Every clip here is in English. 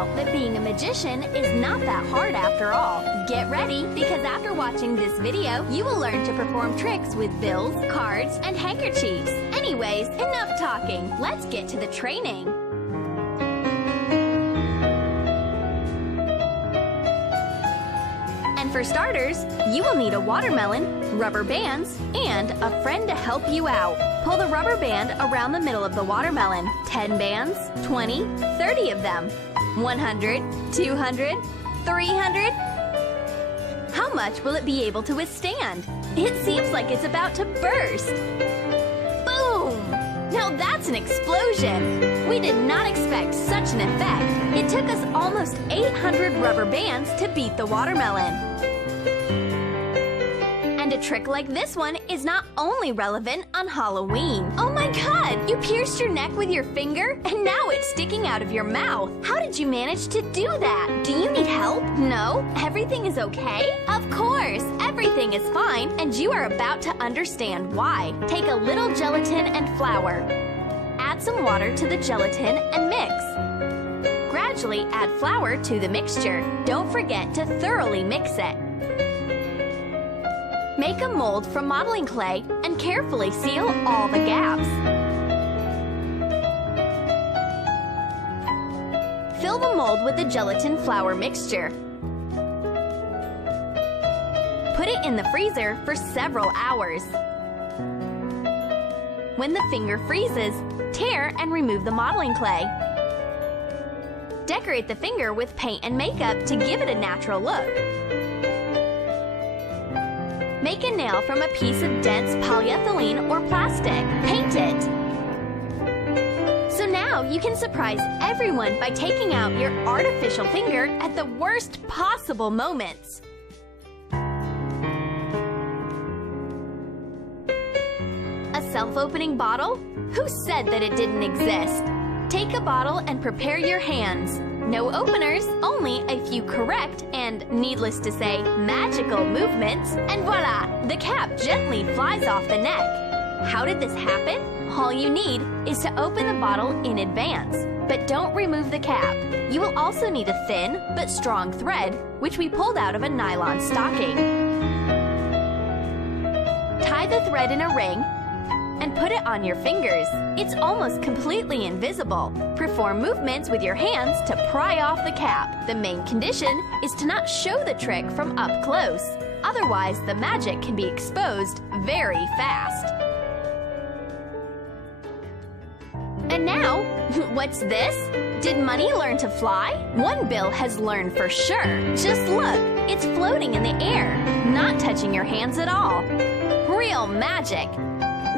out that being a magician is not that hard after all. Get ready, because after watching this video, you will learn to perform tricks with bills, cards, and handkerchiefs. Anyways, enough talking. Let's get to the training. And for starters, you will need a watermelon, rubber bands, and a friend to help you out. Pull the rubber band around the middle of the watermelon. 10 bands, 20, 30 of them. 100, 200, 300. How much will it be able to withstand? It seems like it's about to burst. Boom! Now that's an explosion! We did not expect such an effect. It took us almost 800 rubber bands to beat the watermelon. And a trick like this one is not only relevant on Halloween. Oh my god! You pierced your neck with your finger, and now it's sticking out of your mouth. How did you manage to do that? Do you need help? No? Everything is okay? Of course! Everything is fine, and you are about to understand why. Take a little gelatin and flour. Add some water to the gelatin and mix. Gradually add flour to the mixture. Don't forget to thoroughly mix it. Make a mold from modeling clay and carefully seal all the gaps. Fill the mold with the gelatin flour mixture. Put it in the freezer for several hours. When the finger freezes, tear and remove the modeling clay. Decorate the finger with paint and makeup to give it a natural look. Make a nail from a piece of dense polyethylene or plastic. Paint it. So now you can surprise everyone by taking out your artificial finger at the worst possible moments. A self-opening bottle? Who said that it didn't exist? Take a bottle and prepare your hands. No openers, only a few correct and, needless to say, magical movements, and voila! The cap gently flies off the neck. How did this happen? All you need is to open the bottle in advance, but don't remove the cap. You will also need a thin but strong thread, which we pulled out of a nylon stocking. Tie the thread in a ring and put it on your fingers. It's almost completely invisible. Perform movements with your hands to pry off the cap. The main condition is to not show the trick from up close. Otherwise, the magic can be exposed very fast. And now, what's this? Did money learn to fly? One bill has learned for sure. Just look, it's floating in the air, not touching your hands at all. Real magic.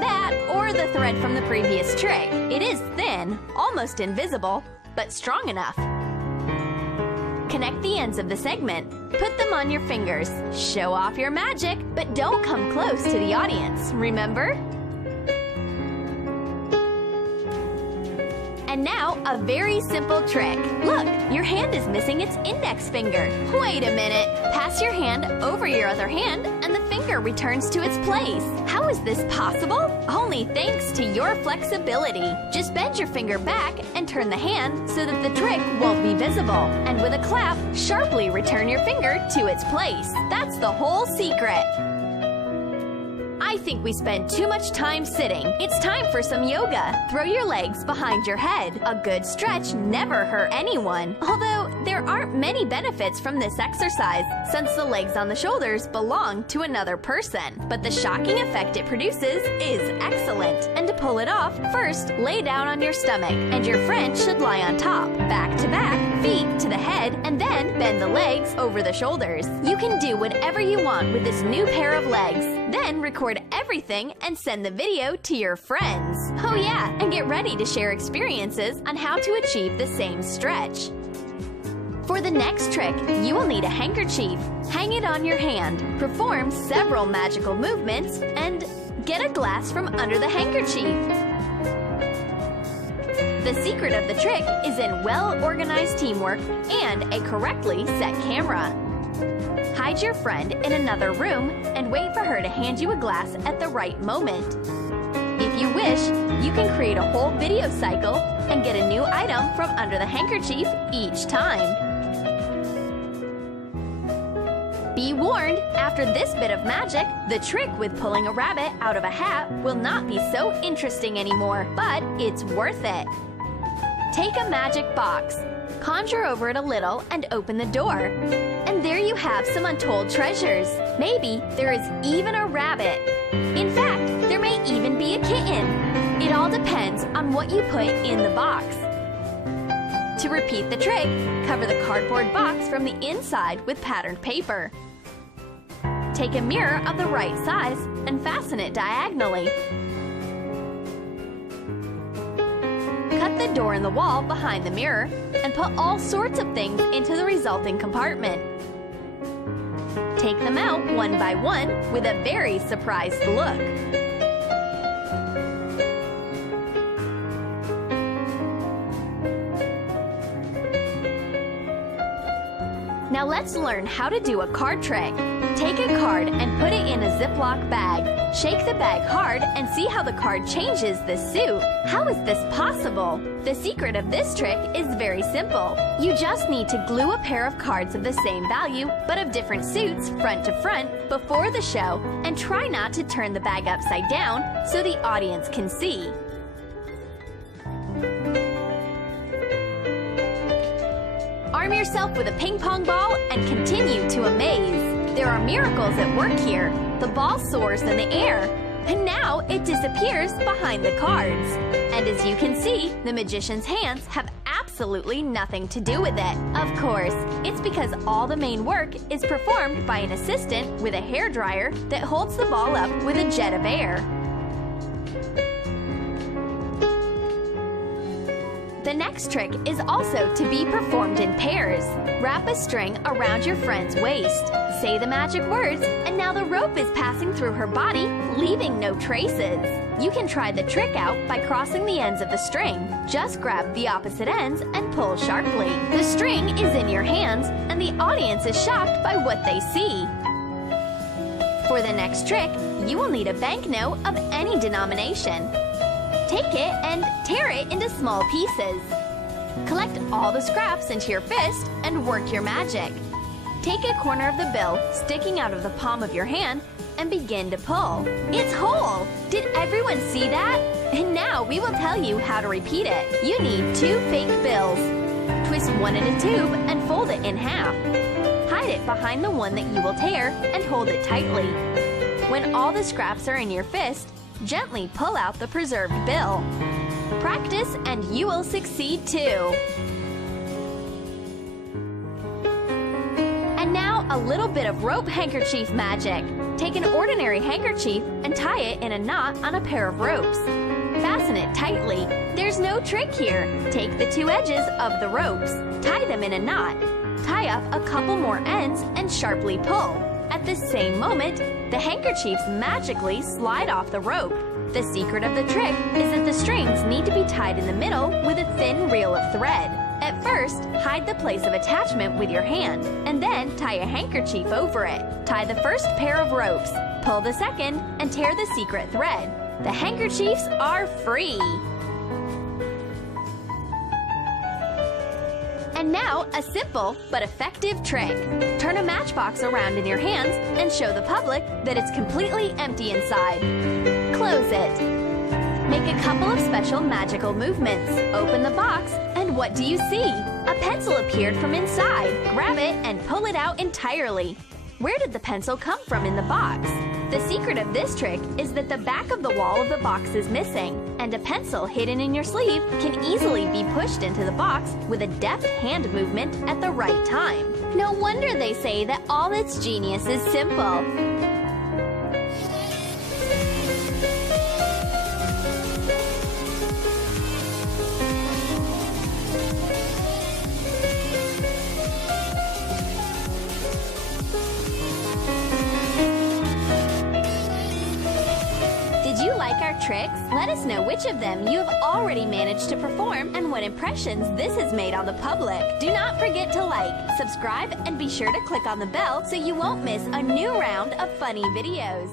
That, or the thread from the previous trick. It is thin, almost invisible, but strong enough. Connect the ends of the segment. Put them on your fingers. Show off your magic, but don't come close to the audience, remember? And now, a very simple trick. Look, your hand is missing its index finger. Wait a minute. Pass your hand over your other hand, and the finger returns to its place. How is this possible? Only thanks to your flexibility. Just bend your finger back and turn the hand so that the trick won't be visible. And with a clap, sharply return your finger to its place. That's the whole secret. I think we spend too much time sitting. It's time for some yoga. Throw your legs behind your head. A good stretch never hurt anyone. Although, there aren't many benefits from this exercise, since the legs on the shoulders belong to another person. But the shocking effect it produces is excellent. And to pull it off, first, lay down on your stomach, and your friend should lie on top. Back to back, feet to the head, and then bend the legs over the shoulders. You can do whatever you want with this new pair of legs. Then record everything and send the video to your friends. Oh yeah, and get ready to share experiences on how to achieve the same stretch. For the next trick, you will need a handkerchief. Hang it on your hand, perform several magical movements, and get a glass from under the handkerchief. The secret of the trick is in well-organized teamwork and a correctly set camera. Hide your friend in another room and wait for her to hand you a glass at the right moment. If you wish, you can create a whole video cycle and get a new item from under the handkerchief each time. Be warned, after this bit of magic, the trick with pulling a rabbit out of a hat will not be so interesting anymore, but it's worth it. Take a magic box, conjure over it a little, and open the door. And there you have some untold treasures. Maybe there is even a rabbit. In fact, there may even be a kitten. It all depends on what you put in the box. To repeat the trick, cover the cardboard box from the inside with patterned paper. Take a mirror of the right size and fasten it diagonally. Cut the door in the wall behind the mirror and put all sorts of things into the resulting compartment. Take them out one by one with a very surprised look. Now let's learn how to do a card trick. Take a card and put it in a Ziploc bag. Shake the bag hard and see how the card changes the suit. How is this possible? The secret of this trick is very simple. You just need to glue a pair of cards of the same value, but of different suits, front to front, before the show, and try not to turn the bag upside down so the audience can see. Arm yourself with a ping pong ball and continue to amaze. There are miracles at work here. The ball soars in the air, and now it disappears behind the cards. And as you can see, the magician's hands have absolutely nothing to do with it. Of course, it's because all the main work is performed by an assistant with a hairdryer that holds the ball up with a jet of air. The next trick is also to be performed in pairs. Wrap a string around your friend's waist. Say the magic words, and now the rope is passing through her body, leaving no traces. You can try the trick out by crossing the ends of the string. Just grab the opposite ends and pull sharply. The string is in your hands, and the audience is shocked by what they see. For the next trick, you will need a banknote of any denomination. Take it and tear it into small pieces. Collect all the scraps into your fist and work your magic. Take a corner of the bill sticking out of the palm of your hand and begin to pull. It's whole! Did everyone see that? And now we will tell you how to repeat it. You need 2 fake bills. Twist one in a tube and fold it in half. Hide it behind the one that you will tear and hold it tightly. When all the scraps are in your fist, gently pull out the preserved bill. Practice and you will succeed too. And now a little bit of rope handkerchief magic. Take an ordinary handkerchief and tie it in a knot on a pair of ropes. Fasten it tightly. There's no trick here. Take the 2 edges of the ropes, tie them in a knot, tie up a couple more ends and sharply pull. At the same moment, the handkerchiefs magically slide off the rope. The secret of the trick is that the strings need to be tied in the middle with a thin reel of thread. At first, hide the place of attachment with your hand, and then tie a handkerchief over it. Tie the first pair of ropes, pull the second, and tear the secret thread. The handkerchiefs are free! And now, a simple but effective trick. Turn a matchbox around in your hands and show the public that it's completely empty inside. Close it. Make a couple of special magical movements. Open the box, and what do you see? A pencil appeared from inside. Grab it and pull it out entirely. Where did the pencil come from in the box? The secret of this trick is that the back of the wall of the box is missing, and a pencil hidden in your sleeve can easily be pushed into the box with a deft hand movement at the right time. No wonder they say that all its genius is simple. Did you like our tricks? Let us know which of them you have already managed to perform and what impressions this has made on the public. Do not forget to like, subscribe, and be sure to click on the bell so you won't miss a new round of funny videos.